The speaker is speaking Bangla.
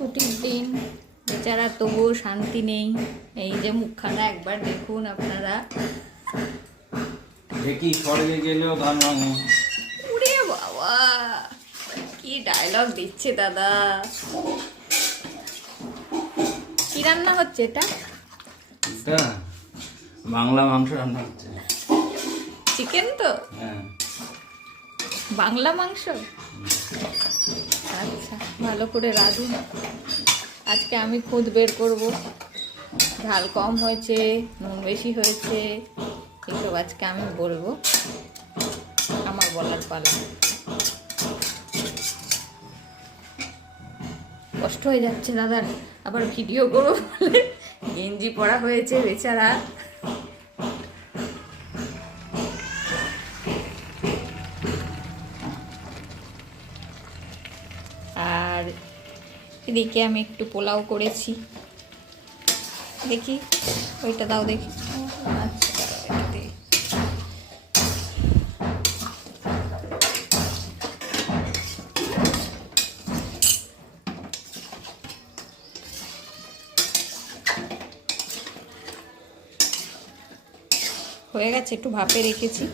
ছুটির দিন, বেচারা তবুও শান্তি নেই। এই যে মুখখানা একবার দেখুন আপনারা। দেখি স্বর্গে গেলেও ধর্ম। উরে বাবা, কি ডায়লগ দিচ্ছে দাদা। কি রান্না হচ্ছে এটা? এটা বাংলা মাংস রান্না হচ্ছে। চিকেন তো? হ্যাঁ, বাংলা মাংস। আচ্ছা, ভালো করে রাঁধুন। আজকে আমি খুদ বের করব। ঝাল কম হয়েছে, নুন বেশি হয়েছে, এসব আজকে আমি বলবো। আমার বলার পালা। কষ্ট হয়ে যাচ্ছে দাদার, আবার ভিডিও করবো বলে গেঞ্জি পরা হয়েছে বেচারা। আর এদিকে আমি একটু পোলাও করেছি, দেখি ওইটা দাও দেখি। আচ্ছা, এটা দে। হয়ে গেছে, একটু ভাপে রেখেছি।